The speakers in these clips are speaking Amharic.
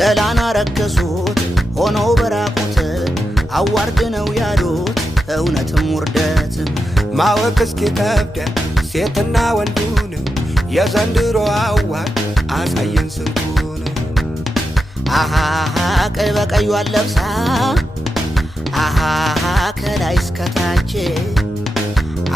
ገላና ረከሱት ሆኖ በራቁት አዋርድ ነው ያሉት እውነትም ውርደት ማወቅ እስኪከብደን ሴትና ወንዱን የዘንድሮ አዋርድ አሳየን ስንቱን አሃሃ ቀይ በቀዩ አለብሳ አሃሃ ከላይ እስከታች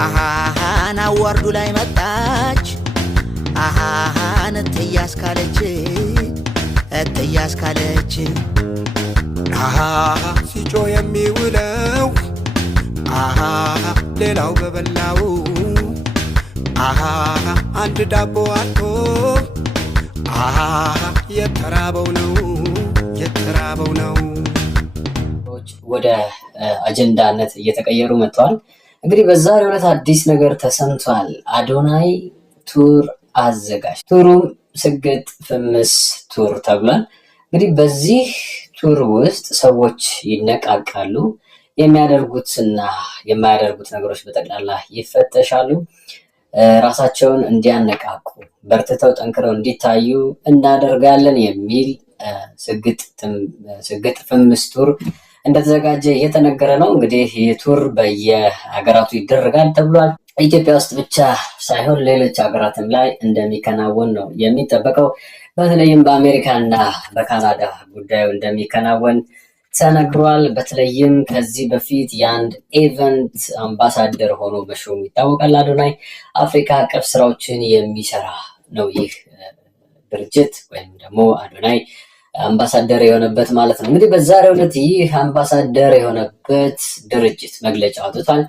አሃሃ ናዋርዱ ላይ መጣች አሃሃ እትያስካለች እትያስካለች አሃሃ ሲጮ የሚውለው አሃሃ ሌላው በበላው አሃሃ አንድ ዳቦ አጥቶ አሃሃ የተራበው ነው የተራበው ነው። ወደ አጀንዳነት እየተቀየሩ መጥተዋል። እንግዲህ በዛሬው ዕለት አዲስ ነገር ተሰምቷል። አዶናይ ቱር አዘጋጅ፣ ቱሩም ስግጥ ፍምስ ቱር ተብሏል። እንግዲህ በዚህ ቱር ውስጥ ሰዎች ይነቃቃሉ። የሚያደርጉትና የማያደርጉት ነገሮች በጠቅላላ ይፈተሻሉ። ራሳቸውን እንዲያነቃቁ በርትተው ጠንክረው እንዲታዩ እናደርጋለን የሚል ስግጥ ፍምስ ቱር እንደተዘጋጀ እየተነገረ ነው። እንግዲህ ይህ ቱር በየሀገራቱ ይደረጋል ተብሏል። ኢትዮጵያ ውስጥ ብቻ ሳይሆን ሌሎች ሀገራትም ላይ እንደሚከናወን ነው የሚጠበቀው። በተለይም በአሜሪካ እና በካናዳ ጉዳዩ እንደሚከናወን ተነግሯል። በተለይም ከዚህ በፊት የአንድ ኢቨንት አምባሳደር ሆኖ መሾሙ ይታወቃል። አዶናይ አፍሪካ አቀፍ ስራዎችን የሚሰራ ነው ይህ ድርጅት ወይም ደግሞ አዶናይ አምባሳደር የሆነበት ማለት ነው። እንግዲህ በዛሬው ዕለት ይህ አምባሳደር የሆነበት ድርጅት መግለጫ አውጥቷል።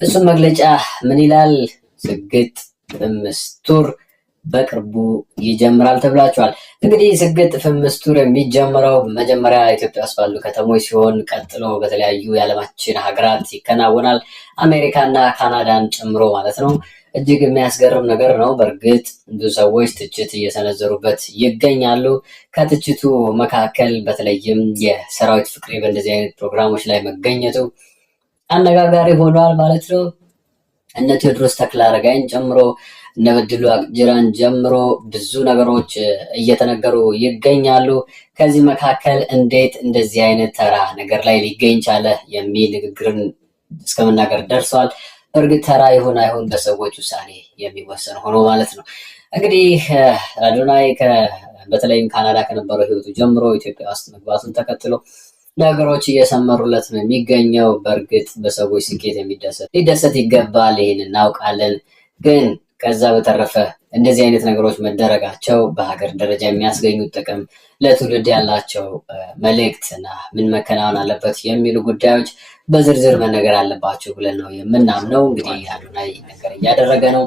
እሱም መግለጫ ምን ይላል? ስግጥ ፍምስ ቱር በቅርቡ ይጀምራል ተብላችኋል። እንግዲህ ስግጥ ፍምስ ቱር የሚጀምረው መጀመሪያ ኢትዮጵያ ውስጥ ባሉ ከተሞች ሲሆን ቀጥሎ በተለያዩ የዓለማችን ሀገራት ይከናወናል፣ አሜሪካና ካናዳን ጨምሮ ማለት ነው። እጅግ የሚያስገርም ነገር ነው። በእርግጥ ብዙ ሰዎች ትችት እየሰነዘሩበት ይገኛሉ። ከትችቱ መካከል በተለይም የሰራዊት ፍቅሬ በእንደዚህ አይነት ፕሮግራሞች ላይ መገኘቱ አነጋጋሪ ሆኗል ማለት ነው። እነ ቴዎድሮስ ተክለአረጋይን ጨምሮ እነ በድሉ አቅጅራን ጀምሮ ብዙ ነገሮች እየተነገሩ ይገኛሉ። ከዚህ መካከል እንዴት እንደዚህ አይነት ተራ ነገር ላይ ሊገኝ ቻለ የሚል ንግግርን እስከመናገር ደርሷል። በእርግጥ ተራ ይሁን አይሁን በሰዎች ውሳኔ የሚወሰን ሆኖ ማለት ነው። እንግዲህ አዶናይ በተለይም ካናዳ ከነበረው ህይወቱ ጀምሮ ኢትዮጵያ ውስጥ መግባቱን ተከትሎ ነገሮች እየሰመሩለት ነው የሚገኘው። በእርግጥ በሰዎች ስኬት ሊደሰት ይገባል፣ ይህን እናውቃለን። ግን ከዛ በተረፈ እንደዚህ አይነት ነገሮች መደረጋቸው በሀገር ደረጃ የሚያስገኙት ጥቅም፣ ለትውልድ ያላቸው መልእክት እና ምን መከናወን አለበት የሚሉ ጉዳዮች በዝርዝር መነገር አለባቸው ብለን ነው የምናምነው። እንግዲህ አዶናይ ነገር እያደረገ ነው።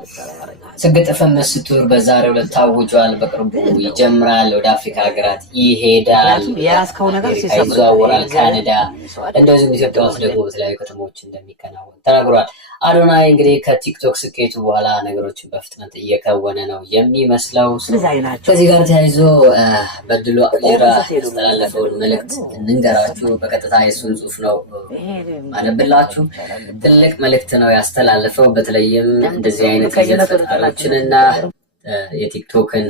ስግጥ ፍምስ ቱር በዛሬው ዕለት ታውጇል። በቅርቡ ይጀምራል። ወደ አፍሪካ ሀገራት ይሄዳል፣ ይዘዋወራል፣ ካናዳ እንደዚሁም ኢትዮጵያ ውስጥ ደግሞ በተለያዩ ከተሞች እንደሚከናወን ተናግሯል። አዶናይ እንግዲህ ከቲክቶክ ስኬቱ በኋላ ነገሮችን በፍጥነት እየከወነ ነው የሚመስለው። ከዚህ ጋር ተያይዞ በድሉ አቅጅራ ያስተላለፈውን መልእክት እንንገራችሁ። በቀጥታ የሱን ጽሁፍ ነው ማነብላችሁ። ትልቅ መልእክት ነው ያስተላለፈው። በተለይም እንደዚህ አይነት ይዘት ፈጣሪዎችንና የቲክቶክን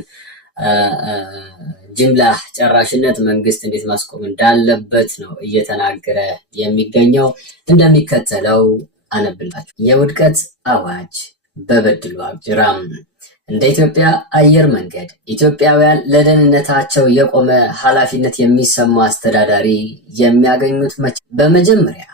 ጅምላ ጨራሽነት መንግስት እንዴት ማስቆም እንዳለበት ነው እየተናገረ የሚገኘው። እንደሚከተለው አነብላችሁ። የውድቀት አዋጅ በበድሉ አቅጅራ። እንደ ኢትዮጵያ አየር መንገድ ኢትዮጵያውያን ለደህንነታቸው የቆመ ኃላፊነት የሚሰማው አስተዳዳሪ የሚያገኙት በመጀመሪያ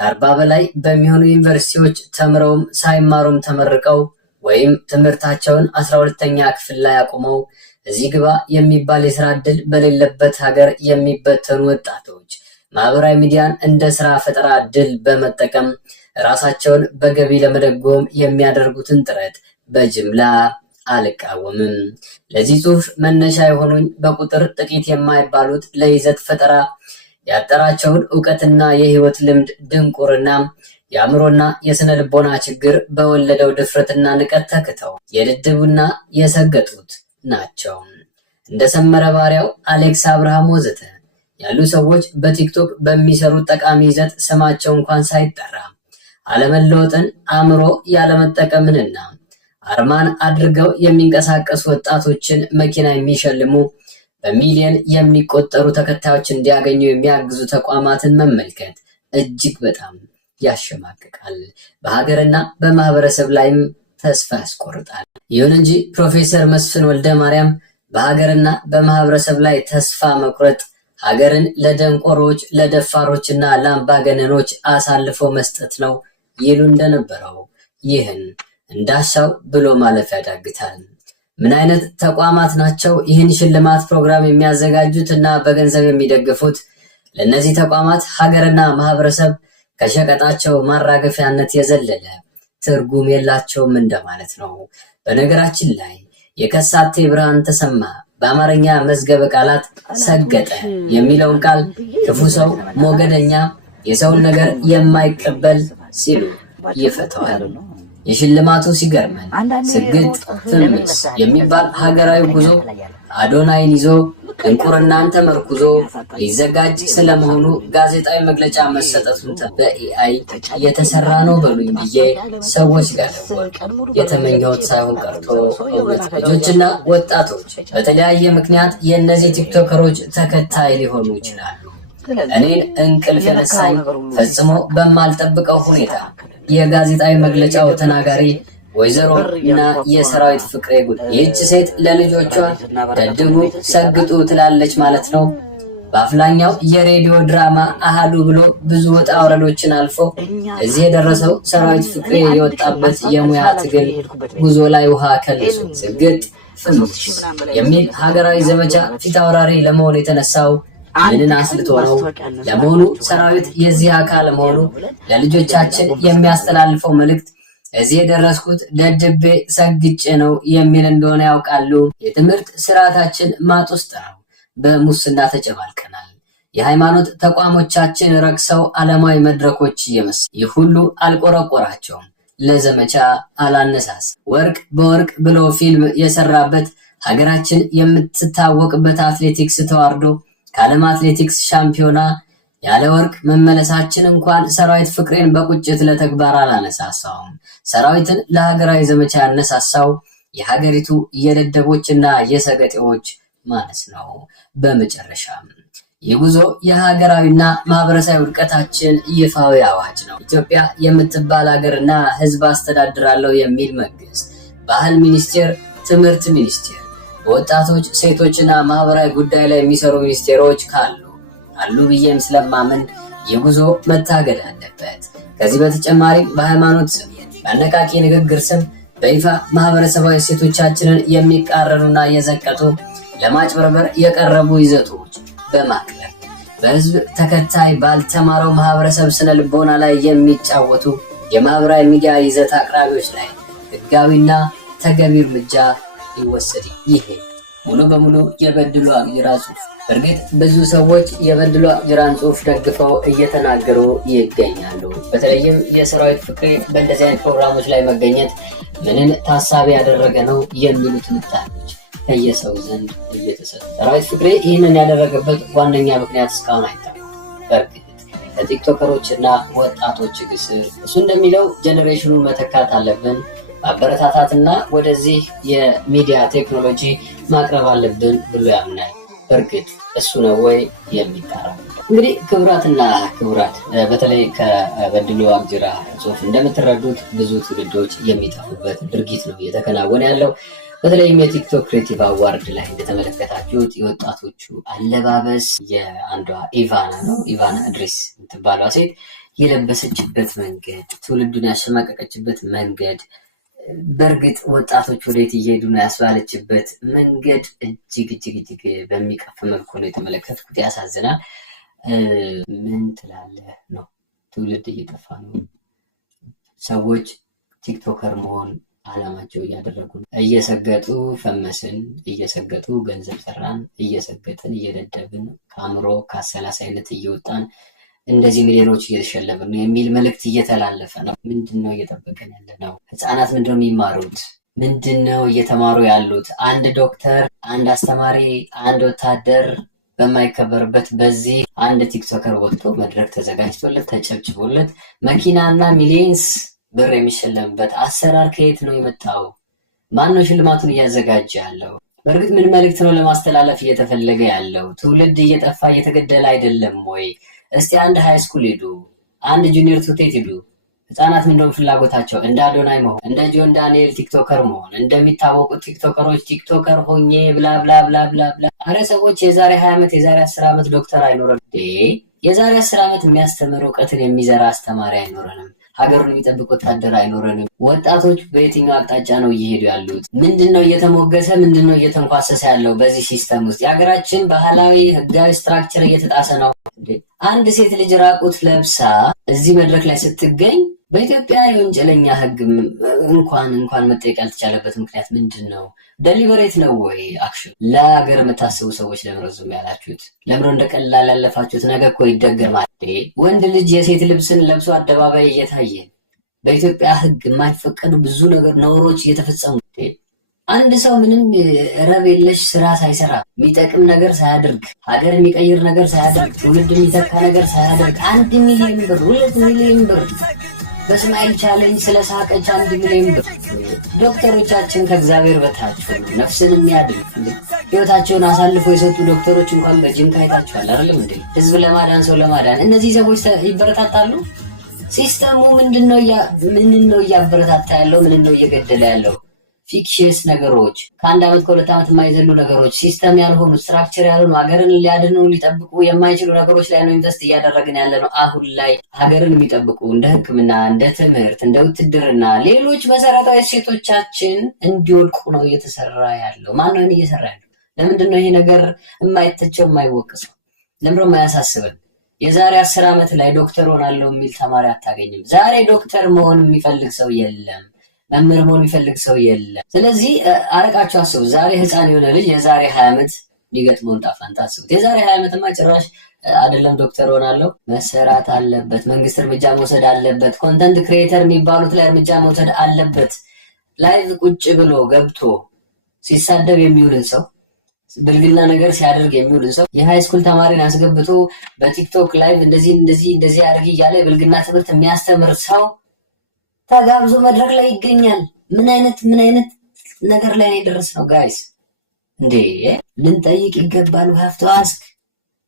ከ40 በላይ በሚሆኑ ዩኒቨርሲቲዎች ተምረውም ሳይማሩም ተመርቀው ወይም ትምህርታቸውን 12ኛ ክፍል ላይ አቁመው እዚህ ግባ የሚባል የስራ ዕድል በሌለበት ሀገር የሚበተኑ ወጣቶች ማህበራዊ ሚዲያን እንደ ስራ ፈጠራ ዕድል በመጠቀም ራሳቸውን በገቢ ለመደጎም የሚያደርጉትን ጥረት በጅምላ አልቃወምም። ለዚህ ጽሁፍ መነሻ የሆኑኝ በቁጥር ጥቂት የማይባሉት ለይዘት ፈጠራ ያጠራቸውን ዕውቀትና የህይወት ልምድ ድንቁርና የአእምሮና የስነ ልቦና ችግር በወለደው ድፍረትና ንቀት ተክተው የድድቡና የሰገጡት ናቸው። እንደ ሰመረ ባሪያው፣ አሌክስ አብርሃም ወዘተ ያሉ ሰዎች በቲክቶክ በሚሰሩት ጠቃሚ ይዘት ስማቸው እንኳን ሳይጠራ አለመለወጥን፣ አእምሮ ያለመጠቀምንና አርማን አድርገው የሚንቀሳቀሱ ወጣቶችን መኪና የሚሸልሙ በሚሊዮን የሚቆጠሩ ተከታዮች እንዲያገኙ የሚያግዙ ተቋማትን መመልከት እጅግ በጣም ያሸማቅቃል። በሀገርና በማህበረሰብ ላይም ተስፋ ያስቆርጣል። ይሁን እንጂ ፕሮፌሰር መስፍን ወልደ ማርያም በሀገርና በማህበረሰብ ላይ ተስፋ መቁረጥ ሀገርን ለደንቆሮች፣ ለደፋሮችና ለአምባገነኖች አሳልፎ መስጠት ነው ይሉ እንደነበረው ይህን እንዳሻው ብሎ ማለፍ ያዳግታል። ምን አይነት ተቋማት ናቸው ይህን ሽልማት ፕሮግራም የሚያዘጋጁት እና በገንዘብ የሚደግፉት? ለእነዚህ ተቋማት ሀገርና ማህበረሰብ ከሸቀጣቸው ማራገፊያነት የዘለለ ትርጉም የላቸውም እንደማለት ነው። በነገራችን ላይ የከሳቴ ብርሃን ተሰማ በአማርኛ መዝገበ ቃላት ሰገጠ የሚለውን ቃል ክፉ ሰው፣ ሞገደኛ፣ የሰውን ነገር የማይቀበል ሲሉ ይፈተዋል። የሽልማቱ ሲገርመን ስግጥ ፍምስ የሚባል ሀገራዊ ጉዞ አዶናይን ይዞ ድንቁርናን ተመርኩዞ ሊዘጋጅ ስለመሆኑ ጋዜጣዊ መግለጫ መሰጠቱን በኤአይ የተሰራ ነው በሉኝ ብዬ ሰዎች ጋር ደወልኩ። የተመኘሁት ሳይሆን ቀርቶ እውነት ልጆችና ወጣቶች በተለያየ ምክንያት የእነዚህ ቲክቶከሮች ተከታይ ሊሆኑ ይችላሉ። እኔን እንቅልፍ የነሳኝ ፈጽሞ በማልጠብቀው ሁኔታ የጋዜጣዊ መግለጫው ተናጋሪ ወይዘሮ እና የሰራዊት ፍቅሬ ጉዳይ። ይህች ሴት ለልጆቿ ደድቡ ሰግጡ ትላለች ማለት ነው። በአፍላኛው የሬዲዮ ድራማ አሃዱ ብሎ ብዙ ወጣ ወረዶችን አልፎ እዚህ የደረሰው ሰራዊት ፍቅሬ የወጣበት የሙያ ትግል ጉዞ ላይ ውሃ ከልሱ ስግጥ ፍምስ የሚል ሀገራዊ ዘመቻ ፊት አውራሪ ለመሆን የተነሳው ምንን አስልቶ ነው? ለመሆኑ ሰራዊት የዚህ አካል መሆኑ ለልጆቻችን የሚያስተላልፈው መልእክት እዚህ የደረስኩት ደድቤ ሰግጬ ነው የሚል እንደሆነ ያውቃሉ? የትምህርት ስርዓታችን ማጥ ውስጥ ነው። በሙስና ተጨማልቀናል። የሃይማኖት ተቋሞቻችን ረክሰው ዓለማዊ መድረኮች እየመሰሉ ይህ ሁሉ አልቆረቆራቸውም። ለዘመቻ አላነሳስ ወርቅ በወርቅ ብሎ ፊልም የሰራበት ሀገራችን የምትታወቅበት አትሌቲክስ ተዋርዶ ከዓለም አትሌቲክስ ሻምፒዮና ያለ ወርቅ መመለሳችን እንኳን ሰራዊት ፍቅሬን በቁጭት ለተግባር አላነሳሳውም። ሰራዊትን ለሀገራዊ ዘመቻ ያነሳሳው የሀገሪቱ የደደቦችና የሰገጤዎች ማነስ ነው። በመጨረሻም ይህ ጉዞ የሀገራዊና ማህበረሰባዊ ውድቀታችን ይፋዊ አዋጅ ነው። ኢትዮጵያ የምትባል ሀገርና ሕዝብ አስተዳድራለሁ የሚል መንግስት፣ ባህል ሚኒስቴር፣ ትምህርት ሚኒስቴር፣ በወጣቶች ሴቶችና ማህበራዊ ጉዳይ ላይ የሚሰሩ ሚኒስቴሮች አሉ ብዬም ስለማምን የጉዞ መታገድ አለበት። ከዚህ በተጨማሪ በሃይማኖት ስም በአነቃቂ ንግግር ስም በይፋ ማህበረሰባዊ እሴቶቻችንን የሚቃረኑና የዘቀጡ ለማጭበርበር የቀረቡ ይዘቶች በማቅረብ በህዝብ ተከታይ ባልተማረው ማህበረሰብ ስነ ልቦና ላይ የሚጫወቱ የማህበራዊ ሚዲያ ይዘት አቅራቢዎች ላይ ህጋዊና ተገቢ እርምጃ ይወሰድ። ይሄ ሙሉ በሙሉ የበድሉ አቅጅራ ጽሑፍ። እርግጥ ብዙ ሰዎች የበድሉ አቅጅራን ጽሑፍ ደግፈው እየተናገሩ ይገኛሉ። በተለይም የሰራዊት ፍቅሬ በእንደዚህ አይነት ፕሮግራሞች ላይ መገኘት ምንን ታሳቢ ያደረገ ነው የሚሉ ትንታኔዎች ከየሰው ዘንድ እየተሰጡ፣ ሰራዊት ፍቅሬ ይህንን ያደረገበት ዋነኛ ምክንያት እስካሁን አይታወቅም። በእርግጥ ከቲክቶከሮች እና ወጣቶች ግስር እሱ እንደሚለው ጀኔሬሽኑን መተካት አለብን፣ ማበረታታትና ወደዚህ የሚዲያ ቴክኖሎጂ ማቅረብ አለብን ብሎ ያምናል። በእርግጥ እሱ ነው ወይ የሚጣራው? እንግዲህ ክቡራትና ክቡራት፣ በተለይ ከበድሉ አቅጅራ ጽሑፍ እንደምትረዱት ብዙ ትውልዶች የሚጠፉበት ድርጊት ነው እየተከናወነ ያለው። በተለይም የቲክቶክ ክሬቲቭ አዋርድ ላይ እንደተመለከታችሁት የወጣቶቹ አለባበስ የአንዷ ኢቫና እድሪስ የምትባሏ ሴት የለበሰችበት መንገድ፣ ትውልዱን ያሸማቀቀችበት መንገድ፣ በእርግጥ ወጣቶች ወዴት እየሄዱ ነው ያስባለችበት መንገድ እጅግ በሚቀፍ መልኩ ነው የተመለከትኩት። ያሳዝናል። ምን ትላለህ ነው። ትውልድ እየጠፋ ነው። ሰዎች ቲክቶከር መሆን አላማቸው እያደረጉ ነው። እየሰገጡ ፈመስን፣ እየሰገጡ ገንዘብ ሰራን፣ እየሰገጥን እየደደብን ከአእምሮ ከአሰላሳይነት እየወጣን እንደዚህ ሚሊዮኖች እየተሸለምን ነው የሚል መልእክት እየተላለፈ ነው። ምንድነው እየጠበቀን ያለ ነው? ህፃናት ምንድነው የሚማሩት? ምንድነው እየተማሩ ያሉት? አንድ ዶክተር፣ አንድ አስተማሪ፣ አንድ ወታደር በማይከበርበት በዚህ አንድ ቲክቶከር ወጥቶ መድረክ ተዘጋጅቶለት ተጨብጭቦለት መኪናና ሚሊየንስ ብር የሚሸለምበት አሰራር ከየት ነው የመጣው? ማን ነው ሽልማቱን እያዘጋጀ ያለው? በእርግጥ ምን መልእክት ነው ለማስተላለፍ እየተፈለገ ያለው? ትውልድ እየጠፋ እየተገደለ አይደለም ወይ? እስቲ አንድ ሃይ ስኩል ሂዱ፣ አንድ ጁኒየር ቱቴት ሂዱ። ህፃናት ምንድነው ፍላጎታቸው? እንደ አዶናይ መሆን፣ እንደ ጆን ዳንኤል ቲክቶከር መሆን፣ እንደሚታወቁት ቲክቶከሮች ቲክቶከር ሆኜ ብላ ብላ ብላ ብላ ብላ። አረ ሰዎች የዛሬ 20 ዓመት የዛሬ 10 ዓመት ዶክተር አይኖረንም። የዛሬ 10 ዓመት የሚያስተምር እውቀትን የሚዘራ አስተማሪ አይኖረንም። ሀገሩን የሚጠብቅ ወታደር አይኖረንም። ወጣቶች በየትኛው አቅጣጫ ነው እየሄዱ ያሉት? ምንድነው እየተሞገሰ ምንድነው እየተንኳሰሰ ያለው? በዚህ ሲስተም ውስጥ የሀገራችን ባህላዊ ህጋዊ ስትራክቸር እየተጣሰ ነው። አንድ ሴት ልጅ ራቁት ለብሳ እዚህ መድረክ ላይ ስትገኝ በኢትዮጵያ የወንጀለኛ ህግ እንኳን መጠየቅ ያልተቻለበት ምክንያት ምንድን ነው? ደሊበሬት ነው ወይ አክሽን? ለሀገር የምታስቡ ሰዎች ለምሮ ዝም ያላችሁት? ለምሮ እንደቀላል ያለፋችሁት? ነገ እኮ ይደገማል። ወንድ ልጅ የሴት ልብስን ለብሶ አደባባይ እየታየ በኢትዮጵያ ህግ የማይፈቀዱ ብዙ ነውሮች እየተፈጸሙ አንድ ሰው ምንም ረብ የለሽ ስራ ሳይሰራ የሚጠቅም ነገር ሳያደርግ ሀገር የሚቀይር ነገር ሳያደርግ ትውልድ የሚተካ ነገር ሳያደርግ 1 ሚሊዮን ብር 2 ሚሊዮን ብር በስማይል ቻሌንጅ ስለሳቀች 1 ሚሊዮን ብር። ዶክተሮቻችን ከእግዚአብሔር በታች ሆነው ነፍስን የሚያድን ህይወታቸውን አሳልፎ የሰጡ ዶክተሮች እንኳን በጅምታ አይታችኋል አይደለም እንዴ? ህዝብ ለማዳን ሰው ለማዳን እነዚህ ሰዎች ይበረታታሉ። ሲስተሙ ምንድነው እያበረታታ ያለው? ምንድነው እየገደለ ያለው? ፊክሽንስ ነገሮች፣ ከ1 ዓመት ከ2 ዓመት የማይዘሉ ነገሮች፣ ሲስተም ያልሆኑ ስትራክቸር ያልሆኑ ሀገርን ሊያድኑ ሊጠብቁ የማይችሉ ነገሮች ላይ ነው ኢንቨስት እያደረግን ያለ ነው። አሁን ላይ ሀገርን የሚጠብቁ እንደ ሕክምና፣ እንደ ትምህርት፣ እንደ ውትድርና ሌሎች መሰረታዊ እሴቶቻችን እንዲወድቁ ነው እየተሰራ ያለው። ማን ነው እየሰራ ያለው? ለምንድን ነው ይሄ ነገር የማይተቸው የማይወቅሰው? ለምንድን ነው የማያሳስበን? የዛሬ 10 ዓመት ላይ ዶክተር ሆናለሁ የሚል ተማሪ አታገኝም። ዛሬ ዶክተር መሆን የሚፈልግ ሰው የለም። መምህር መሆን የሚፈልግ ሰው የለም። ስለዚህ አረቃችሁ አስቡ። ዛሬ ህፃን የሆነ ልጅ የዛሬ 20 ዓመት ሊገጥመውን ጣፋንታ አስቡት። የዛሬ 20 ዓመትማ ጭራሽ አይደለም ዶክተር ሆናለሁ መሰራት አለበት። መንግስት እርምጃ መውሰድ አለበት። ኮንተንት ክሪኤተር የሚባሉት ላይ እርምጃ መውሰድ አለበት። ላይቭ ቁጭ ብሎ ገብቶ ሲሳደብ የሚውልን ሰው፣ ብልግና ነገር ሲያደርግ የሚውልን ሰው የሃይ ስኩል ተማሪን አስገብቶ በቲክቶክ ላይቭ እንደዚህ አድርጊ እያለ የብልግና ትምህርት የሚያስተምር ሰው ተጋብዞ መድረክ ላይ ይገኛል። ምን አይነት ነገር ላይ ነው የደረስነው ጋይስ? እንዴ ልንጠይቅ ይገባል። ሀፍቶ አስክ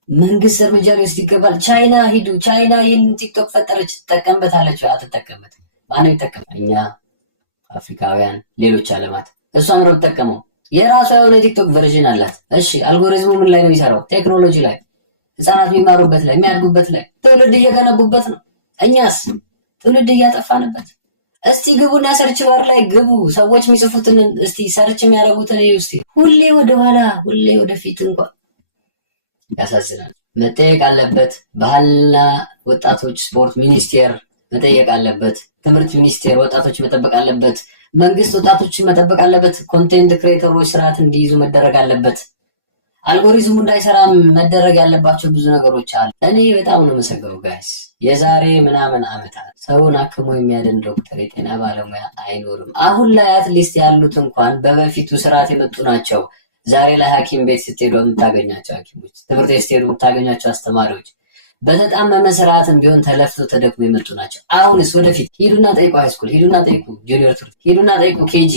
መንግስት እርምጃ ሊወስድ ይገባል። ቻይና ሂዱ። ቻይና ይህን ቲክቶክ ፈጠረች፣ ትጠቀምበታለች? አትጠቀምበት። ማነው ይጠቀም? እኛ አፍሪካውያን፣ ሌሎች አለማት። እሷም ነው የምትጠቀመው። የራሷ የሆነ የቲክቶክ ቨርዥን አላት። እሺ አልጎሪዝሙ ምን ላይ ነው የሚሰራው? ቴክኖሎጂ ላይ፣ ህፃናት የሚማሩበት ላይ፣ የሚያድጉበት ላይ፣ ትውልድ እየገነቡበት ነው። እኛስ ትውልድ እያጠፋንበት። እስቲ ግቡና ሰርች ባር ላይ ግቡ። ሰዎች የሚጽፉትን እስቲ ሰርች የሚያደርጉትን እስቲ ሁሌ ወደኋላ ሁሌ ወደፊት እንኳን ያሳዝናል። መጠየቅ አለበት። ባህልና ወጣቶች ስፖርት ሚኒስቴር መጠየቅ አለበት። ትምህርት ሚኒስቴር ወጣቶች መጠበቅ አለበት። መንግስት ወጣቶችን መጠበቅ አለበት። ኮንቴንት ክሬተሮች ስርዓት እንዲይዙ መደረግ አለበት። አልጎሪዝሙ እንዳይሰራ መደረግ ያለባቸው ብዙ ነገሮች አሉ። እኔ በጣም ነው መሰገው ጋይስ። የዛሬ ምናምን ዓመታት ሰውን አክሞ የሚያድን ዶክተር የጤና ባለሙያ አይኖርም። አሁን ላይ አትሊስት ያሉት እንኳን በበፊቱ ስርዓት የመጡ ናቸው። ዛሬ ላይ ሐኪም ቤት ስትሄዱ የምታገኛቸው ሐኪሞች፣ ትምህርት ቤት ስትሄዱ የምታገኛቸው አስተማሪዎች በተጣመመ ስርዓትም ቢሆን ተለፍተው ተደክሞ የመጡ ናቸው። አሁንስ ወደፊት ሂዱና ጠይቁ። ሃይስኩል ሂዱና ጠይቁ። ጁኒየር ትምህርት ሂዱና ጠይቁ። ኬጂ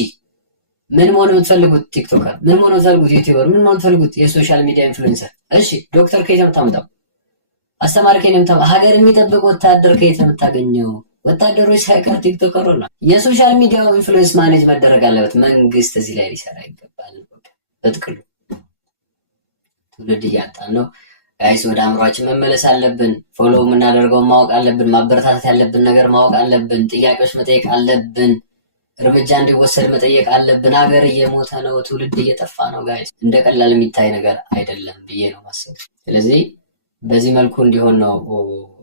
ምን መሆን የምትፈልጉት? ቲክቶከር ምን መሆን የምትፈልጉት? ዩቲዩበር ምን መሆን የምትፈልጉት? የሶሻል ሚዲያ ኢንፍሉዌንሰር። እሺ ዶክተር ከየት ነው የምታመጣው? አስተማሪ ከየት ነው የምታመጣው? ሀገር የሚጠብቅ ወታደር ከየት ነው የምታገኘው? ወታደሮች ሳይቀር ቲክቶከር ነው። የሶሻል ሚዲያው ኢንፍሉዌንስ ማኔጅ መደረግ አለበት። መንግስት እዚህ ላይ ሊሰራ ይገባል። በጥቅሉ ትውልድ እያጣን ነው ጋይስ። ወደ አእምሯችን መመለስ አለብን። ፎሎ የምናደርገውን ማወቅ አለብን። ማበረታታት ያለብን ነገር ማወቅ አለብን። ጥያቄዎች መጠየቅ አለብን። እርምጃ እንዲወሰድ መጠየቅ አለብን። ሀገር እየሞተ ነው። ትውልድ እየጠፋ ነው ጋይስ። እንደ ቀላል የሚታይ ነገር አይደለም ብዬ ነው ማሰብ። ስለዚህ በዚህ መልኩ እንዲሆን ነው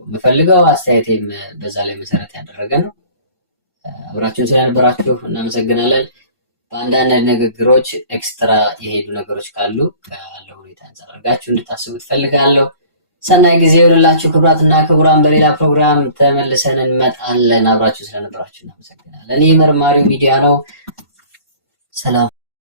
የምፈልገው። አስተያየቴም በዛ ላይ መሰረት ያደረገ ነው። አብራችሁን ስለነበራችሁ እናመሰግናለን። በአንዳንድ ንግግሮች ኤክስትራ የሄዱ ነገሮች ካሉ ካለው ሁኔታ አንፃር አድርጋችሁ እንድታስቡ ትፈልጋለሁ። ሰናይ ጊዜ ይሁንላችሁ። ክቡራትና ክቡራን፣ በሌላ ፕሮግራም ተመልሰን እንመጣለን። አብራችሁ ስለነበራችሁ እናመሰግናለን። ይህ መርማሪው ሚዲያ ነው። ሰላም።